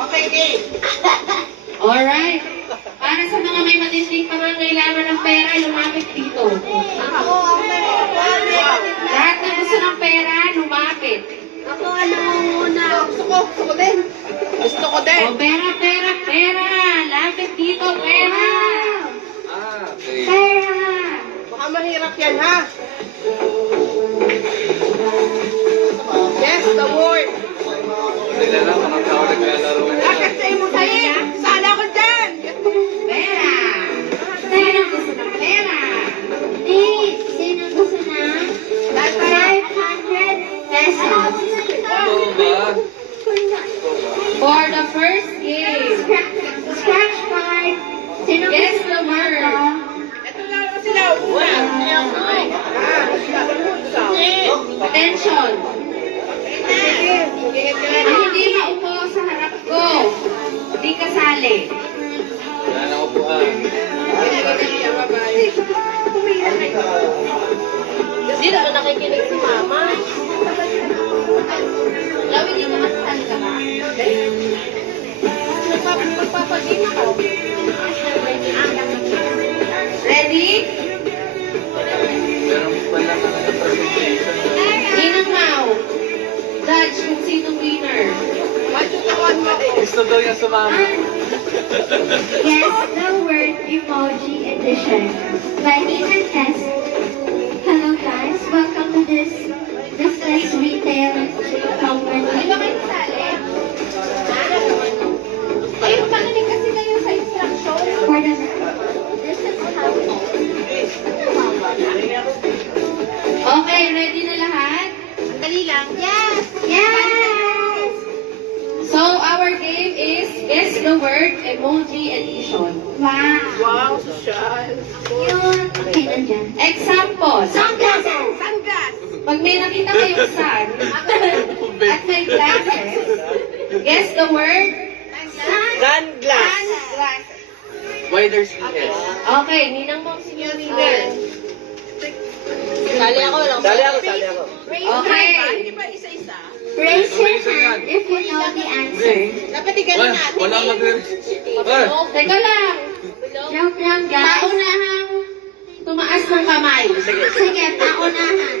Okay, game. Alright. Para sa mga may matinding pangangailangan ng pera, lumapit dito. Ako, ang Lahat na gusto ng pera, lumapit. Ako, ano muna? Gusto ko din. Gusto ko din. O, pera, pera, pera. Lapit dito, pera. Okay. Pera. Baka mahirap yan, ha? Yes, the word. Hindi na lang mga tao naglalaro. Bakit sa'yo mo sa'yo? Sana ako dyan. Pera. Sino gusto ng pera? Sino gusto ng 500 pesos? Totoo ba? For the first game. Scratch card. Sino Guess gusto the ng word. Ito lang sila. Una. Attention. Sige. Ang hindi maupo sa harap ko. Hindi kasali. Wala na upuan. Hindi naman nakikinig si mama. Lawin dito kasali ka ba? Magpapagin ako. Ready? Meron pala na presentation. Ninang Mau. Judge kung sino winner. Matutukan mo. Gusto daw niya sumama. Guess the word emoji edition by Ethan S. Hello guys, welcome to this business retail company. Di ba kayo kasali? Ayun, pakinig kasi kayo sa instruction. For the this is how Okay, ready na lahat? Dali lang. Yes! Yes! So, our game is Guess the Word Emoji Edition. Wow! Wow, social. Yun! Okay, nandyan. Example. Sunglasses! Sunglass. Pag may nakita kayong sun at may glasses, guess the word Sunglass. Why there's ES? Okay, Ninang Mong senior winner. Sali ako lang. Sali ako. Okay. Hindi ba isa-isa? Raise your hand if you know the answer. Dapat igalan natin. Wala mag- Teka lang. Joke lang, guys. Paunahang tumaas ng kamay. Sige, paunahan.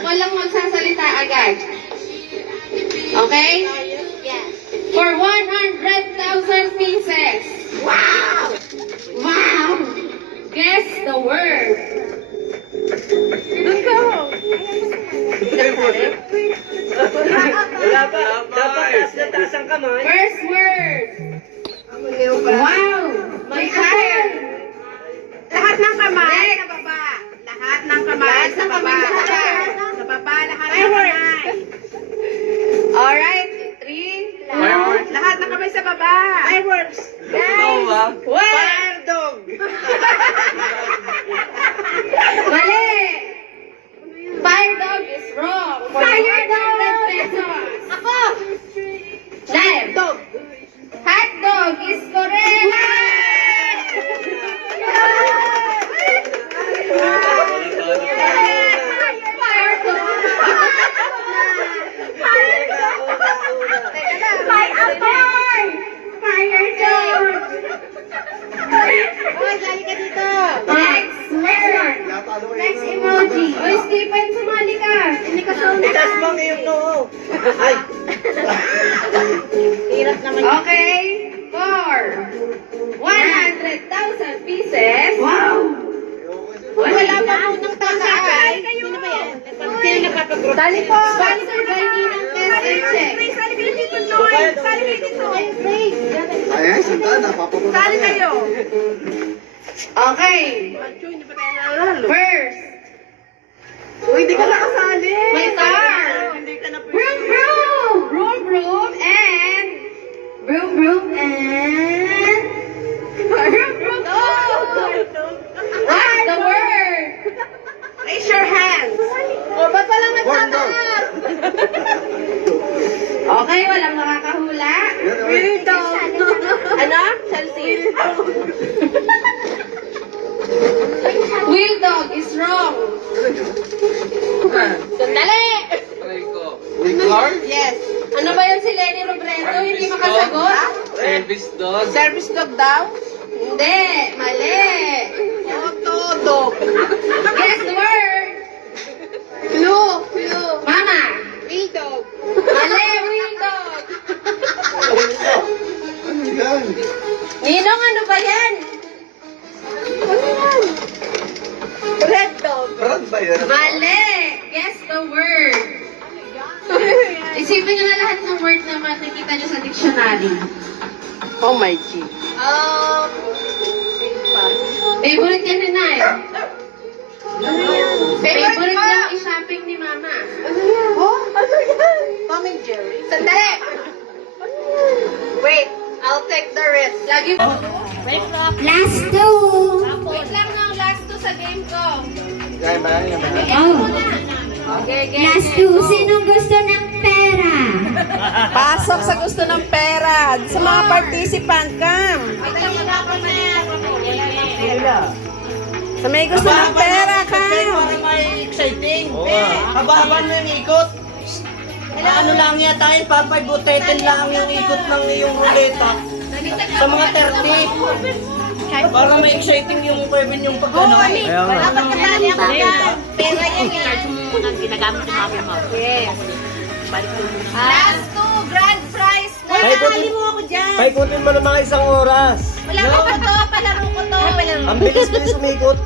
Walang magsasalita agad. Okay? Yes. For 100,000 pieces. Wow! Wow! Guess the word. Doon ka. Wala pa. Dapat taas ang kamay. First word. Wow! May fire. Lahat ng kamay Next. sa baba. Lahat ng kamay sa baba. Sa baba, lahat ng kamay. Alright. 3. Fireworks? Lahat ng kamay sa baba. Fireworks. Totoo ba? Fire dog. Mali! Fire dog is wrong. For Fire dog! 100 pesos. Ako! Live. Dog. Hot dog is correct. Fire dog. Fire dog! Hoy, sali ka dito. Next word. Next emoji. Uy, Stephen, sumali ka. Hindi ka sa Itas mo ang iyong noo. Ay. Hirap naman. Okay. For 100,000 pieces. Wow! Uy, Wala pa po ng tasakay. Sino ba yan? Sino nakapag-group? Sali po. Sponsored by Ninang Check. Sali kayo dito, Noy. Sali kayo dito. Ayan, Santana, papapunta Sali kayo. Okay. Macho, hindi pa tayo nalalo. First. Uy, hindi ka nakasali. May car. Hindi ka na Broom, broom. Broom, broom, and... Broom, broom, and... Broom, broom, What's the word? Raise your hands. O, ba't walang Corn dog. nagtataas? Okay, walang makakahula. Will dog. Ano? Chelsea. Wheel dog is wrong. Sandali. Try ko. May car? Yes. Ano ba yan si Lenny Robredo? Hindi Service dog. Service dog daw? Hindi, mali. Todo. Guess the word. Clue. Mama. Real dog. Mali, real dog. Ano yan? Ninong, ano ba yan? Red dog. Brand ba yan? Mali. Guess the word. Isipin nyo na lahat ng word na makikita nyo sa dictionary. Oh my G. Favorite yan ni Nay. Favorite ko. niya i-shopping ni Mama. Oh, ano yan? Tom and Jerry. Sandali. Wait, I'll take the risk. Lagi mo. Last two. Wait lang ng last two sa game ko. Yan ba yan? Oh. Okay, Last two. Sinong gusto ng pera? Pasok sa gusto ng pera. Sa mga participant, come. Sa may gusto ng pera, come. Parang may exciting. Haba-haba mo yung ikot. Ano lang yata yun, papay-butetin lang yung ikot ng iyong ruleta. Sa mga 30. Para may exciting yung Kevin yung pagkano. Wala pa katali ako dyan. Pera yan yan. Yes. Last two, grand prize. Nakakali mo ako dyan. Paikutin mo ng mga isang oras. Wala ka pa to, palaro ko to. Ang bilis-bilis umikot.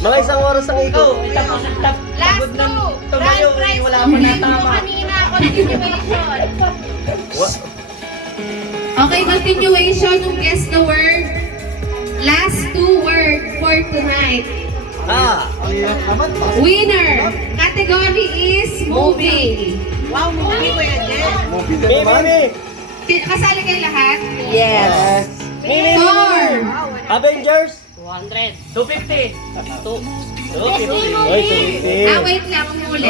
Mga isang oras ang ikot. Last two, grand prize. Wala pa na tama. Kanina, continuation. Okay, continuation ng guess the word. Last two word for tonight. Ang hirap naman. Winner. Category is movie. Wow, movie ko yan, Jen. Movie din naman. Kasali kayo lahat? Yes. Four. Avengers. 250. 250. Wait lang, ulit.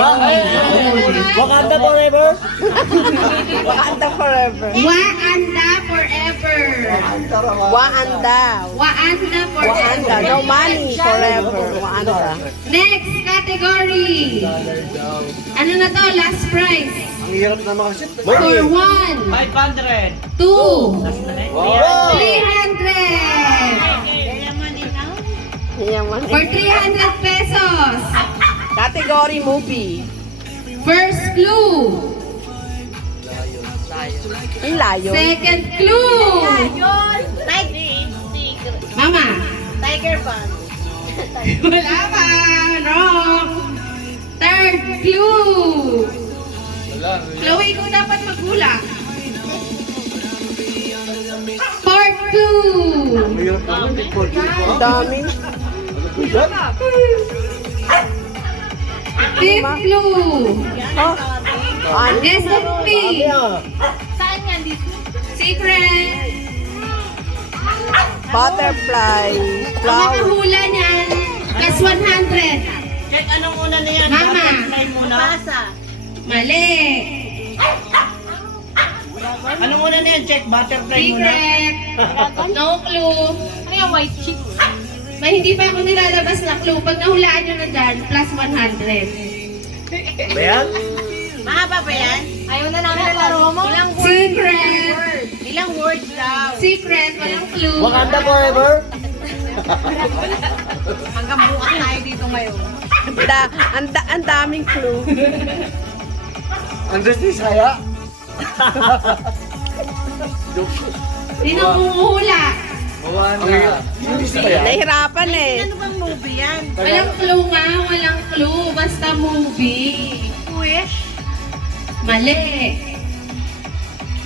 Wakanda forever. Waanda forever. Waanda forever. Waanda. Waanda Waanda. forever. No money forever. Waanda. Next category. Ano na to? Last prize. Ang hirap na mga shit. For 1, 500. 2, Wow. 300. Yaman. For 300 pesos. Category movie. First clue. Ang layo. Second clue. Mama. Tiger Band. Wala pa. Wrong. Third clue. Chloe, ikaw dapat maghula. Fourth clue. Ang hirap naman. Ang dami. Fifth clue. Oh. Ano? Guess the movie. Saan yan dito? Secret. Butterfly. Ang Flower. makahula niyan, plus 100. Check anong una na yan? Mama. Butterfly muna. Mali. Anong una na yan? Check butterfly muna. Secret. No clue. Ano yung white chip? May hindi pa ako nilalabas na clue. Pag nahulaan nyo na dyan, plus 100. Ayan. Mahaba ba yan? Ayaw na namin laro mo. Ilang Secret. Ilang words daw? Secret. Walang clue. Wakanda forever. Hanggang bukas tayo dito ngayon. Ang daming clue. Andres ni Saya. Sino mumuhula? Ang hirap. Hindi Saya. Nahirapan eh. Ano bang movie yan? Walang clue nga. Walang clue. Basta movie. Wish? Mali.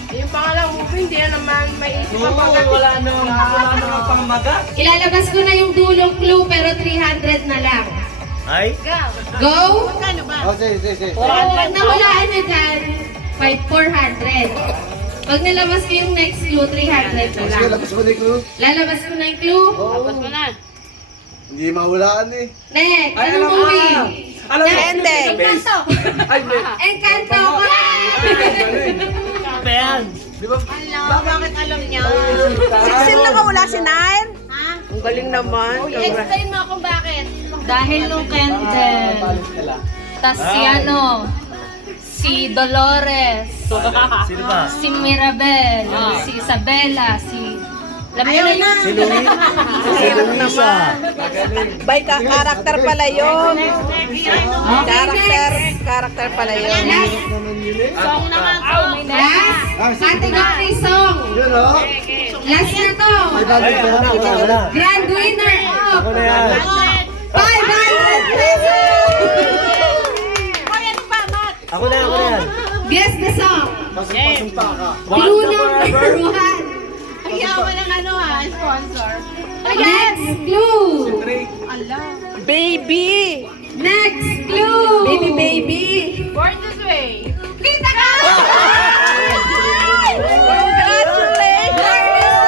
Yung pangalang movie, hindi na naman maisip Oo, wala nang pangmaga. Ilalabas ko na yung dulong clue pero 300 na lang. Ay? Go! Magkano ba? Oh, sige. Pag nahulaan nyo dyan, 400. Pag nalabas ko yung next clue, 300 na Sige, lang. labas mo na yung clue. Lalabas ko na yung clue. Labas mo na. Hindi mahulaan eh. Next, Ay, anong alam ko movie? na. Alam mo. Ending. Ay, hindi. Encanto! Ayan. Di ba? Bakit alam niya? Sino nakawala si Nine? Ang galing naman. Explain mo kung bakit. Dahil nung candle. Tas si ano, si Dolores, Sino ba? si Mirabel, si Isabela, si... Alam niyo na yun. Si Luis. Si Luisa. By karakter pala yun. Karakter pala yun. Last, category song. Yun o. Last na to. Ako na. Grand winner of Ako na yan. 500 pesos! Ako na yan. Guess the song. Pasumpa ka. Clue number 1. Next clue. Baby! Next clue. Baby! Born this way. Kita ka!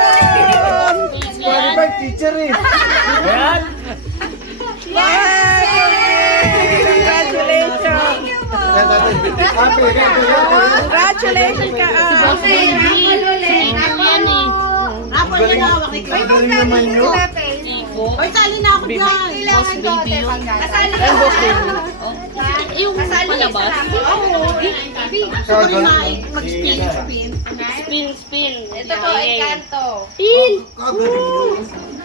Congratulations! Qualified teacher eh. Yan. Congratulations! Happy. Congratulations ka! Okay, raffle ulit. Galing naman yun. Kailangan ko, kasali ka. Yung palabas? Mag-spin. Spin. Ito to ay kanto. Kagad.